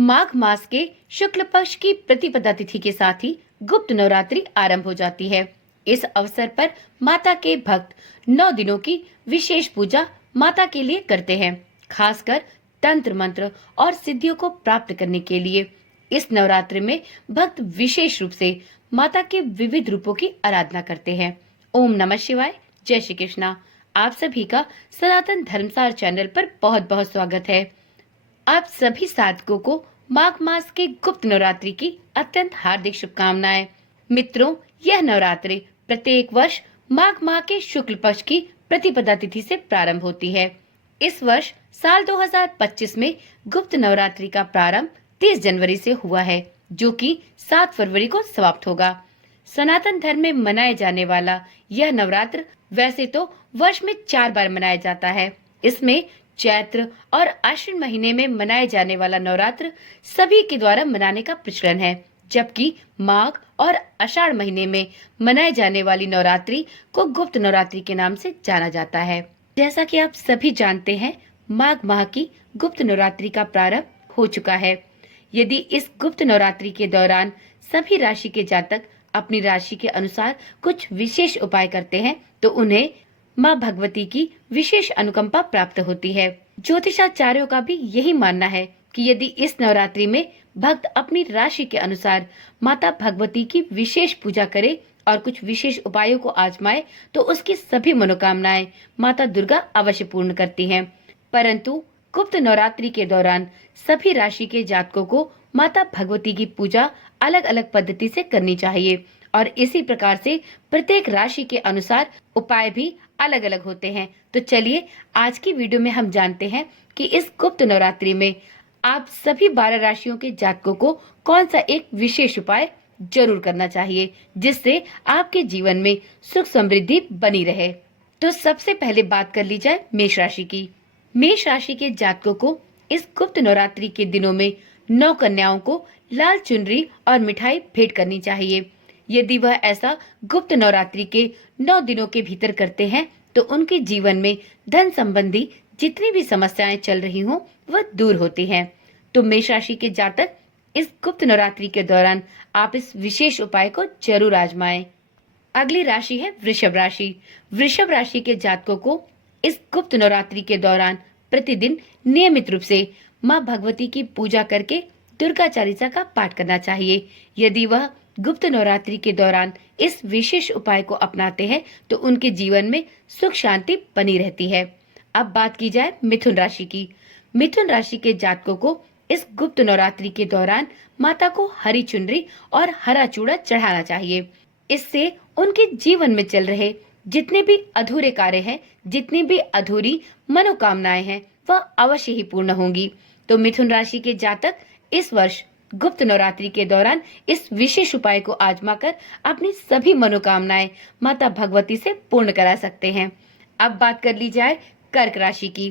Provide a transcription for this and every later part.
माघ मास के शुक्ल पक्ष की प्रतिपदा तिथि के साथ ही गुप्त नवरात्रि आरंभ हो जाती है। इस अवसर पर माता के भक्त 9 दिनों की विशेष पूजा माता के लिए करते हैं, खासकर तंत्र मंत्र और सिद्धियों को प्राप्त करने के लिए। इस नवरात्रि में भक्त विशेष रूप से माता के विविध रूपों की आराधना करते हैं। ओम नमः शिवाय, जय श्री कृष्णा। आप सभी का सनातन धर्मसार चैनल पर बहुत बहुत स्वागत है। आप सभी साधकों को माघ मास के गुप्त नवरात्रि की अत्यंत हार्दिक शुभकामनाएं। मित्रों, यह नवरात्रि प्रत्येक वर्ष माघ माह के शुक्ल पक्ष की प्रतिपदा तिथि से प्रारंभ होती है। इस वर्ष साल 2025 में गुप्त नवरात्रि का प्रारंभ 30 जनवरी से हुआ है, जो कि 7 फरवरी को समाप्त होगा। सनातन धर्म में मनाए जाने वाला यह नवरात्र वैसे तो वर्ष में 4 बार मनाया जाता है। इसमें चैत्र और आश्विन महीने में मनाए जाने वाला नवरात्र सभी के द्वारा मनाने का प्रचलन है, जबकि माघ और आषाढ़ महीने में मनाए जाने वाली नवरात्रि को गुप्त नवरात्रि के नाम से जाना जाता है। जैसा कि आप सभी जानते हैं, माघ माह की गुप्त नवरात्रि का प्रारंभ हो चुका है। यदि इस गुप्त नवरात्रि के दौरान सभी राशि के जातक अपनी राशि के अनुसार कुछ विशेष उपाय करते हैं, तो उन्हें माँ भगवती की विशेष अनुकंपा प्राप्त होती है। ज्योतिषाचार्यों का भी यही मानना है कि यदि इस नवरात्रि में भक्त अपनी राशि के अनुसार माता भगवती की विशेष पूजा करे और कुछ विशेष उपायों को आजमाए, तो उसकी सभी मनोकामनाएं माता दुर्गा अवश्य पूर्ण करती हैं। परंतु गुप्त नवरात्रि के दौरान सभी राशि के जातकों को माता भगवती की पूजा अलग अलग पद्धति से करनी चाहिए और इसी प्रकार से प्रत्येक राशि के अनुसार उपाय भी अलग अलग होते हैं। तो चलिए आज की वीडियो में हम जानते हैं कि इस गुप्त नवरात्रि में आप सभी 12 राशियों के जातकों को कौन सा एक विशेष उपाय जरूर करना चाहिए, जिससे आपके जीवन में सुख समृद्धि बनी रहे। तो सबसे पहले बात कर ली जाए मेष राशि की। मेष राशि के जातकों को इस गुप्त नवरात्रि के दिनों में 9 कन्याओं को लाल चुनरी और मिठाई भेंट करनी चाहिए। यदि वह ऐसा गुप्त नवरात्रि के 9 दिनों के भीतर करते हैं, तो उनके जीवन में धन संबंधी जितनी भी समस्याएं चल रही हों, वह दूर होती हैं। तो मेष राशि के जातक इस गुप्त नवरात्रि के दौरान आप इस विशेष उपाय को जरूर आजमाएं। अगली राशि है वृषभ राशि। वृषभ राशि के जातकों को इस गुप्त नवरात्रि के दौरान प्रतिदिन नियमित रूप से माँ भगवती की पूजा करके दुर्गा चालीसा का पाठ करना चाहिए। यदि वह गुप्त नवरात्रि के दौरान इस विशेष उपाय को अपनाते हैं, तो उनके जीवन में सुख शांति बनी रहती है। अब बात की जाए मिथुन राशि की। मिथुन राशि के जातकों को इस गुप्त नवरात्रि के दौरान माता को हरी चुनरी और हरा चूड़ा चढ़ाना चाहिए। इससे उनके जीवन में चल रहे जितने भी अधूरे कार्य हैं, जितनी भी अधूरी मनोकामनाएं हैं, वह अवश्य ही पूर्ण होंगी। तो मिथुन राशि के जातक इस वर्ष गुप्त नवरात्रि के दौरान इस विशेष उपाय को आजमाकर अपनी सभी मनोकामनाएं माता भगवती से पूर्ण करा सकते हैं। अब बात कर ली जाए कर्क राशि की।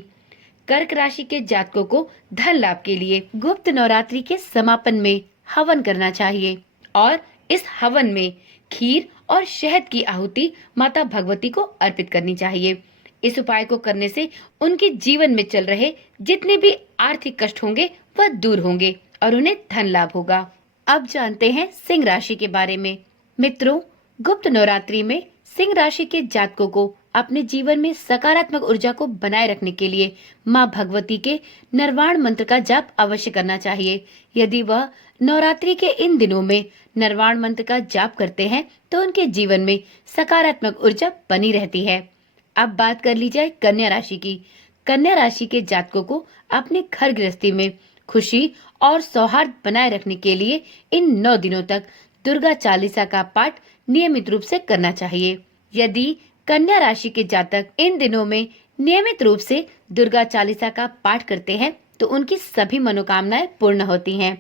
कर्क राशि के जातकों को धन लाभ के लिए गुप्त नवरात्रि के समापन में हवन करना चाहिए और इस हवन में खीर और शहद की आहुति माता भगवती को अर्पित करनी चाहिए। इस उपाय को करने से उनके जीवन में चल रहे जितने भी आर्थिक कष्ट होंगे, वह दूर होंगे और उन्हें धन लाभ होगा। अब जानते हैं सिंह राशि के बारे में। मित्रों, गुप्त नवरात्रि में सिंह राशि के जातकों को अपने जीवन में सकारात्मक ऊर्जा को बनाए रखने के लिए माँ भगवती के निर्वाण मंत्र का जाप अवश्य करना चाहिए। यदि वह नवरात्रि के इन दिनों में निर्वाण मंत्र का जाप करते हैं, तो उनके जीवन में सकारात्मक ऊर्जा बनी रहती है। अब बात कर ली जाए कन्या राशि की। कन्या राशि के जातकों को अपने घर गृहस्थी में खुशी और सौहार्द बनाए रखने के लिए इन 9 दिनों तक दुर्गा चालीसा का पाठ नियमित रूप से करना चाहिए। यदि कन्या राशि के जातक इन दिनों में नियमित रूप से दुर्गा चालीसा का पाठ करते हैं, तो उनकी सभी मनोकामनाएं पूर्ण होती हैं।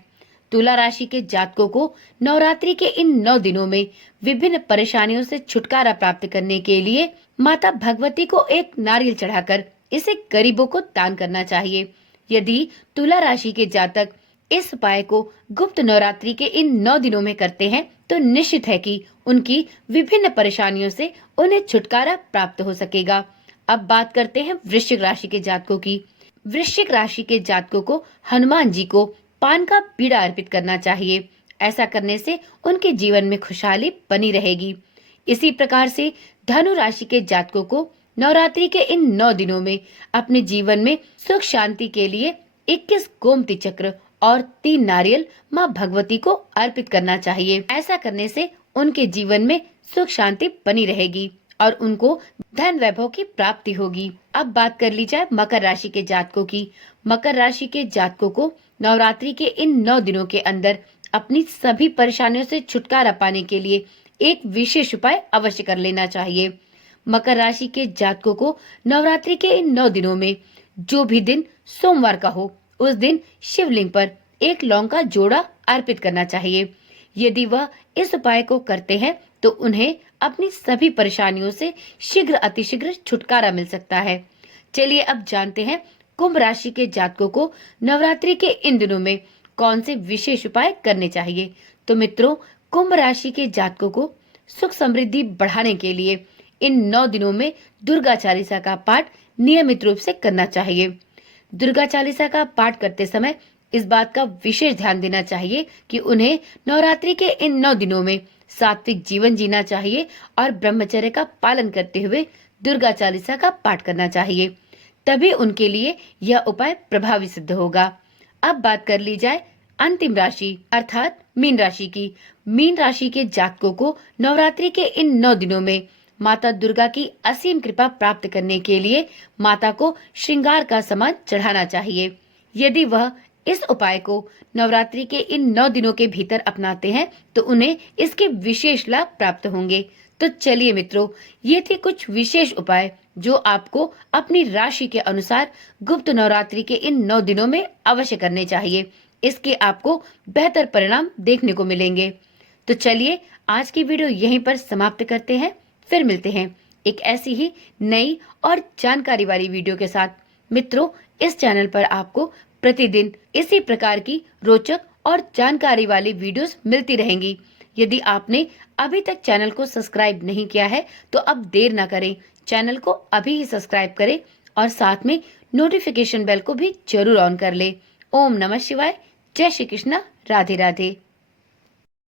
तुला राशि के जातकों को नवरात्रि के इन 9 दिनों में विभिन्न परेशानियों से छुटकारा प्राप्त करने के लिए माता भगवती को एक नारियल चढ़ाकर इसे गरीबों को दान करना चाहिए। यदि तुला राशि के जातक इस उपाय को गुप्त नवरात्रि के इन 9 दिनों में करते हैं, तो निश्चित है कि उनकी विभिन्न परेशानियों से उन्हें छुटकारा प्राप्त हो सकेगा। अब बात करते हैं वृश्चिक राशि के जातकों की। वृश्चिक राशि के जातकों को हनुमान जी को पान का बीड़ा अर्पित करना चाहिए। ऐसा करने से उनके जीवन में खुशहाली बनी रहेगी। इसी प्रकार से धनु राशि के जातकों को नवरात्रि के इन 9 दिनों में अपने जीवन में सुख शांति के लिए 21 गोमती चक्र और 3 नारियल माँ भगवती को अर्पित करना चाहिए। ऐसा करने से उनके जीवन में सुख शांति बनी रहेगी और उनको धन वैभव की प्राप्ति होगी। अब बात कर ली जाए मकर राशि के जातकों की। मकर राशि के जातकों को नवरात्रि के इन 9 दिनों के अंदर अपनी सभी परेशानियों से छुटकारा पाने के लिए एक विशेष उपाय अवश्य कर लेना चाहिए। मकर राशि के जातकों को नवरात्रि के इन 9 दिनों में जो भी दिन सोमवार का हो, उस दिन शिवलिंग पर एक लौंग का जोड़ा अर्पित करना चाहिए। यदि वह इस उपाय को करते हैं तो उन्हें अपनी सभी परेशानियों से शीघ्र अतिशीघ्र छुटकारा मिल सकता है। चलिए अब जानते हैं कुंभ राशि के जातकों को नवरात्रि के इन दिनों में कौन से विशेष उपाय करने चाहिए। तो मित्रों, कुंभ राशि के जातकों को सुख समृद्धि बढ़ाने के लिए इन 9 दिनों में दुर्गा चालीसा का पाठ नियमित रूप से करना चाहिए। दुर्गा चालीसा का पाठ करते समय इस बात का विशेष ध्यान देना चाहिए कि उन्हें नवरात्रि के इन 9 दिनों में सात्विक जीवन जीना चाहिए और ब्रह्मचर्य का पालन करते हुए दुर्गा चालीसा का पाठ करना चाहिए। तभी उनके लिए यह उपाय प्रभावी सिद्ध होगा। अब बात कर ली जाए अंतिम राशि अर्थात मीन राशि की। मीन राशि के जातकों को नवरात्रि के इन 9 दिनों में माता दुर्गा की असीम कृपा प्राप्त करने के लिए माता को श्रृंगार का सामान चढ़ाना चाहिए। यदि वह इस उपाय को नवरात्रि के इन 9 दिनों के भीतर अपनाते हैं तो उन्हें इसके विशेष लाभ प्राप्त होंगे। तो चलिए मित्रों, ये थे कुछ विशेष उपाय जो आपको अपनी राशि के अनुसार गुप्त नवरात्रि के इन 9 दिनों में अवश्य करने चाहिए। इसके आपको बेहतर परिणाम देखने को मिलेंगे। तो चलिए आज की वीडियो यहीं पर समाप्त करते हैं। फिर मिलते हैं एक ऐसी ही नई और जानकारी वाली वीडियो के साथ। मित्रों, इस चैनल पर आपको प्रतिदिन इसी प्रकार की रोचक और जानकारी वाली वीडियोस मिलती रहेंगी। यदि आपने अभी तक चैनल को सब्सक्राइब नहीं किया है तो अब देर ना करें, चैनल को अभी ही सब्सक्राइब करें और साथ में नोटिफिकेशन बेल को भी जरूर ऑन कर ले। ओम नमः शिवाय। जय श्री कृष्णा। राधे राधे।